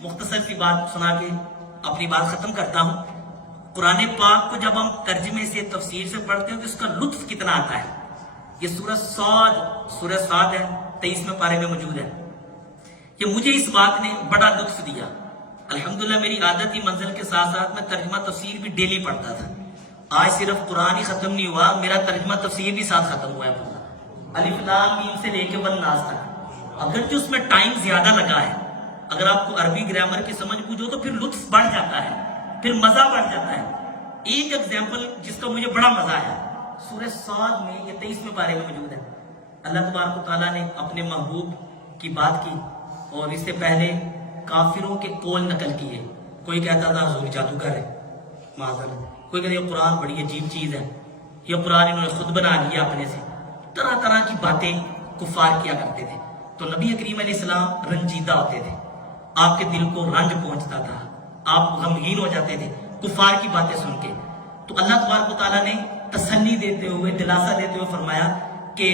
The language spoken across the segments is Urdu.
مختصر سی بات سنا کے اپنی بات ختم کرتا ہوں. قرآن پاک کو جب ہم ترجمے سے تفسیر سے پڑھتے ہیں تو اس کا لطف کتنا آتا ہے. یہ سورہ صاد ہے، 23ویں پارے میں موجود ہے. کہ مجھے اس بات نے بڑا لطف دیا. الحمدللہ میری عادت ہی منزل کے ساتھ ساتھ میں ترجمہ تفسیر بھی ڈیلی پڑھتا تھا. آج صرف قرآن ہی ختم نہیں ہوا، میرا ترجمہ تفسیر بھی ساتھ ختم ہوا ہے پورا، الف لام میم سے لے کے والناس تک. اگرچہ اس میں ٹائم زیادہ لگا ہے، اگر آپ کو عربی گرامر کی سمجھ بوجھو تو پھر لطف بڑھ جاتا ہے، پھر مزہ بڑھ جاتا ہے. ایک ایگزامپل جس کا مجھے بڑا مزہ آیا، سورہ صاد میں یہ 23ویں پارے میں موجود ہے. اللہ تبارک و تعالیٰ نے اپنے محبوب کی بات کی اور اس سے پہلے کافروں کے قول نقل کیے. کوئی کہتا تھا حضور جادوگر ہے، معذرت. کوئی کہتا یہ قرآن بڑی عجیب چیز ہے، یہ قرآن انہوں نے خود بنا لیا اپنے سے. طرح طرح کی باتیں کفار کیا کرتے تھے. تو نبی کریم علیہ السلام رنجیدہ ہوتے تھے، آپ کے دل کو رنج پہنچتا تھا، آپ غمگین ہو جاتے تھے کفار کی باتیں سن کے. تو اللہ تبارک و تعالیٰ نے تسلی دیتے ہوئے، دلاسا دیتے ہوئے فرمایا کہ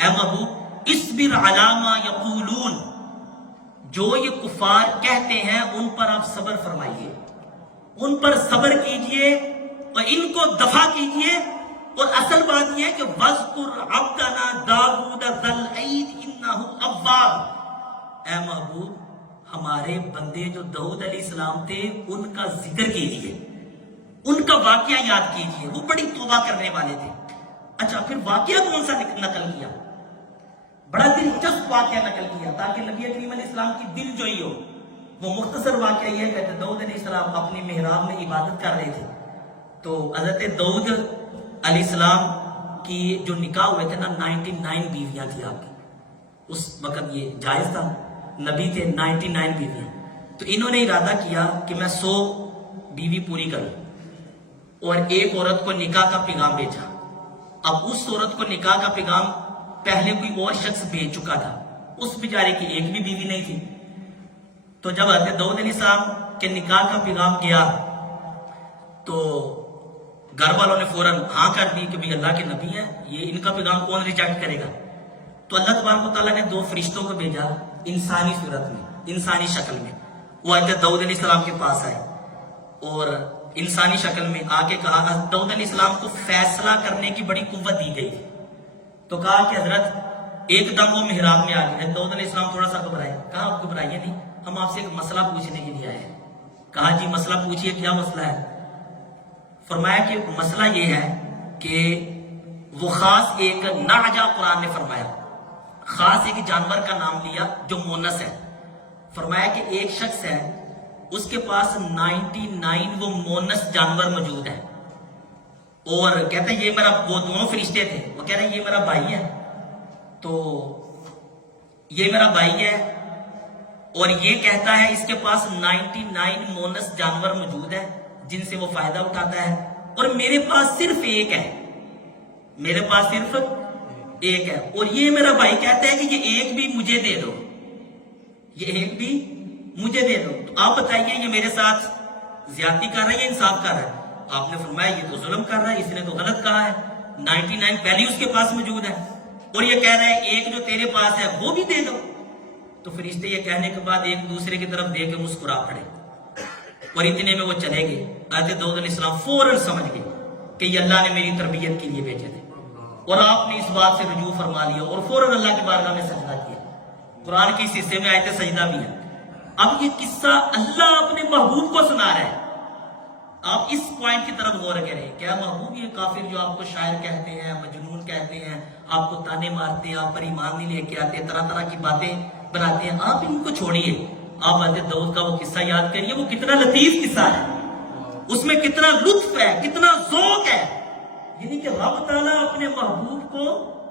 اے محبوب اصبر علی ما یقولون، جو یہ کفار کہتے ہیں ان پر آپ صبر فرمائیے، ان پر صبر کیجئے اور ان کو دفع کیجئے. اور اصل بات یہ ہے کہ وَاذْكُرْ عَبْدَنَا دَاوُودَ ذَا الْأَيْدِ إِنَّهُ أَوَّابٌ، اے محبوب ہمارے بندے جو داؤد علیہ السلام تھے ان کا ذکر کیجئے، ان کا واقعہ یاد کیجئے، وہ بڑی توبہ کرنے والے تھے. اچھا پھر واقعہ کون سا نقل کیا؟ بڑا دلچسپ واقعہ نقل کیا تاکہ نبی کریم علیہ السلام کی دل جوئی ہو. وہ مختصر واقعہ یہ کہتے ہیں داؤد علیہ السلام اپنی محراب میں عبادت کر رہے تھے. تو حضرت داؤد علیہ السلام کی جو نکاح ہوئے تھے نا 99 بیویاں تھی آپ کی. اس وقت یہ جائز تھا، نبی تھے، 99 بیویاں. تو انہوں نے ارادہ کیا کہ میں 100 بیوی پوری کروں اور ایک عورت کو نکاح کا پیغام بھیجا. اب اس عورت کو نکاح کا پیغام پہلے کوئی اور شخص بھیج چکا تھا، اس بیچارے کی ایک بھی بیوی نہیں تھی. تو جب حضرت داؤد علیہ السلام کے نکاح کا پیغام گیا تو گھر والوں نے فوراً ہاں کر دی کہ بھی اللہ کے نبی ہیں، یہ ان کا پیغام کون ریجیکٹ کرے گا. تو اللہ تبارک و تعالیٰ نے 2 فرشتوں کو بھیجا انسانی صورت میں، انسانی شکل میں. وہ حضرت داؤد علیہ السلام کے پاس آئے اور انسانی شکل میں آ کے کہا، حضرت داؤد علیہ السلام کو فیصلہ کرنے کی بڑی قوت دی گئی. تو کہا کہ حضرت ایک دم وہ محراب میں آ گئے. داؤد علیہ السلام تھوڑا سا گھبرائے. کہا آپ گھبرائیے نہیں، ہم آپ سے ایک مسئلہ پوچھنے کے لیے آئے ہیں. کہا جی مسئلہ پوچھیے، کیا مسئلہ ہے؟ فرمایا کہ مسئلہ یہ ہے کہ وہ خاص ایک نعجہ، قرآن نے فرمایا خاص ایک جانور کا نام لیا جو مونس ہے. فرمایا کہ ایک شخص ہے اس کے پاس 99 وہ مونس جانور موجود ہے اور کہتا ہے یہ میرا، وہ دونوں فرشتے تھے، وہ کہہ رہے ہیں یہ میرا بھائی ہے، تو یہ میرا بھائی ہے اور یہ کہتا ہے اس کے پاس 99 مونس جانور موجود ہے جن سے وہ فائدہ اٹھاتا ہے اور میرے پاس صرف ایک ہے، میرے پاس صرف ایک ہے. اور یہ میرا بھائی کہتا ہے کہ یہ ایک بھی مجھے دے دو، یہ ایک بھی مجھے دے دو. تو آپ بتائیے یہ میرے ساتھ زیادتی کر رہا ہے یا انصاف کر رہا ہے؟ آپ نے فرمایا یہ تو ظلم کر رہا ہے، اس نے تو غلط کہا ہے. 99 پہلے اس کے پاس موجود ہے اور یہ کہہ رہا ہے ایک جو تیرے پاس ہے وہ بھی دے دو. تو فرشتے یہ کہنے کے بعد ایک دوسرے کی طرف دیکھ کے مسکرا پڑے اور اتنے میں وہ چلے گئے. حضرت داؤد علیہ السلام فوراً سمجھ گئے کہ یہ اللہ نے میری تربیت کے لیے بھیجے تھے اور آپ نے اس بات سے رجوع فرما لیا اور فوراً اللہ کی بارگاہ میں سجدہ کیا. قرآن کے اس حصے میں آیت سجدہ بھی ہے. اب یہ قصہ اللہ اپنے محبوب کو سنا رہا ہے. آپ اس پوائنٹ کی طرف غور کریں، کیا محبوب یہ کافر جو آپ کو شاعر کہتے ہیں، مجنون کہتے ہیں، آپ کو تانے مارتے ہیں، آپ پر ایمان نہیں لے کے آتے، طرح طرح کی باتیں بناتے ہیں، آپ ان کو چھوڑیے. آپ حضرت داؤد کا وہ قصہ یاد کریے، وہ کتنا لطیف قصہ ہے، اس میں کتنا لطف ہے، کتنا ذوق ہے. یعنی کہ رب تعالیٰ اپنے محبوب کو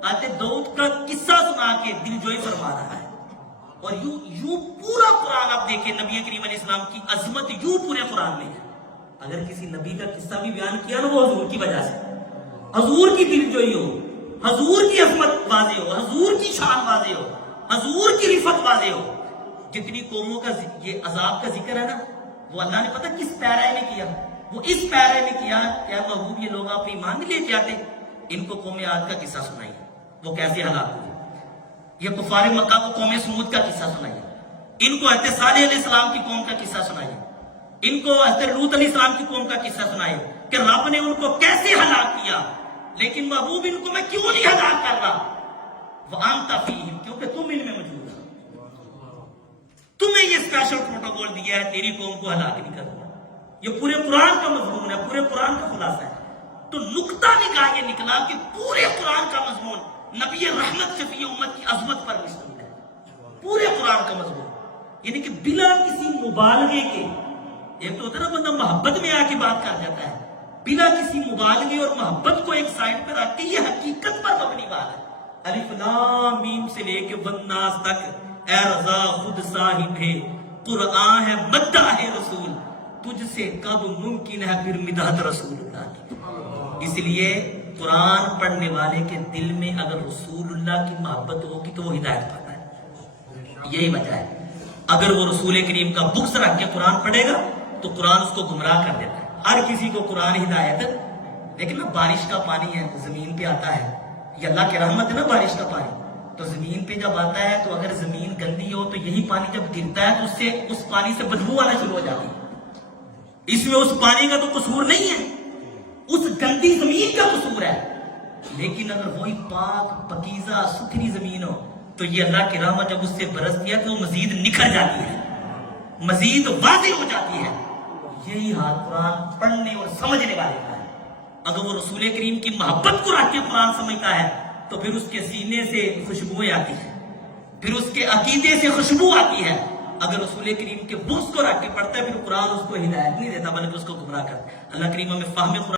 حضرت داؤد کا قصہ سنا کے دل جوئی فرما رہا ہے. اور یوں پورا قرآن آپ دیکھیں، نبی کریم علیہ السلام کی عظمت یوں پورے قرآن میں ہے. اگر کسی نبی کا قصہ بھی بیان کیا نا وہ حضور کی وجہ سے، حضور کی دل جوئی ہو، حضور کی عظمت واضح ہو، حضور کی شان واضح ہو، حضور کی رفت واضح ہو. جتنی قوموں کا یہ عذاب کا ذکر ہے نا، وہ اللہ نے پتہ کس پیرے میں کیا؟ وہ اس پیرے میں کیا کہ محبوب یہ لوگ آپ ایمان نہیں لے کے آتے، ان کو قوم عاد کا قصہ سنائیے وہ کیسے حالات ہوئے. یہ کفار مکہ کو قوم سمود کا قصہ سنائیے ان کو حضرت صالح علیہ السلام کی قوم کا قصہ سنائیے، ان کو حضرت لوط علیہ السلام کی قوم کا قصہ سنائیے کہ رب نے ان کو کیسے ہلاک کیا، لیکن محبوب ان کو میں کیوں نہیں ہلاک کر رہا؟ وَأَنْتَ فِيهِمْ، کیونکہ تم ان میں موجود ہو، تمہیں یہ اسپیشل پروٹوکول دیا ہے، تیری قوم کو ہلاک نہیں کرنا۔ یہ پورے قرآن کا مضمون ہے، پورے قرآن کا خلاصہ ہے۔ تو نقطہ نکال یہ نکلا کہ پورے قرآن کا مضمون نبی رحمت شفیع امت کی عظمت پر مشتمل ہے، پورے قرآن کا مضمون، یعنی کہ بلا کسی مبالغے کے، ایک تو ہوتا ہے نا بندہ محبت میں آ کے بات کر جاتا ہے، بلا کسی مبالغے اور محبت کو ایک سائڈ پر رکھ کے یہ حقیقت پر مبنی بات ہے۔ الف لام میم سے لے کے والناس تک اے رضا خود صاحب ہے، قرآن ہے مدح ہے رسول، تجھ سے کب ممکن ہے پھر مدحت رسول اللہ کی۔ اس لیے قرآن پڑھنے والے کے دل میں اگر رسول اللہ کی محبت ہوگی تو وہ ہدایت پاتا ہے، یہی وجہ ہے۔ اگر وہ رسول کریم کا بغض رکھ کے قرآن پڑھے گا تو قرآن اس کو گمراہ کر دیتا ہے۔ ہر کسی کو قرآن ہدایت، لیکن نا بارش کا پانی ہے زمین پہ آتا ہے، یہ اللہ کی رحمت ہے نا بارش کا پانی، تو زمین پہ جب آتا ہے تو اگر زمین گندی ہو تو یہی پانی جب گرتا ہے تو اس پانی سے بدبو آنا شروع ہو جاتی ہے۔ اس میں اس پانی کا تو قصور نہیں ہے، اس گندی زمین کا قصور ہے، لیکن اگر وہی پاک پکیزہ ستھری زمین ہو تو یہ اللہ کی رحمت جب اس سے برستی ہے تو وہ مزید نکھر جاتی ہے، مزید واضح ہو جاتی ہے۔ یہی حال قرآن پڑھنے اور سمجھنے والے کا ہے۔ اگر وہ رسول کریم کی محبت کو رکھ کے قرآن سمجھتا ہے تو پھر اس کے سینے سے خوشبوئیں آتی ہیں، پھر اس کے عقیدے سے خوشبو آتی ہے۔ اگر رسول کریم کے بغض کو رکھ کے پڑھتا ہے پھر قرآن اس کو ہدایت نہیں دیتا بلکہ اس کو گمراہ کرتا ہے۔ اللہ کریم ہمیں فہم قرآن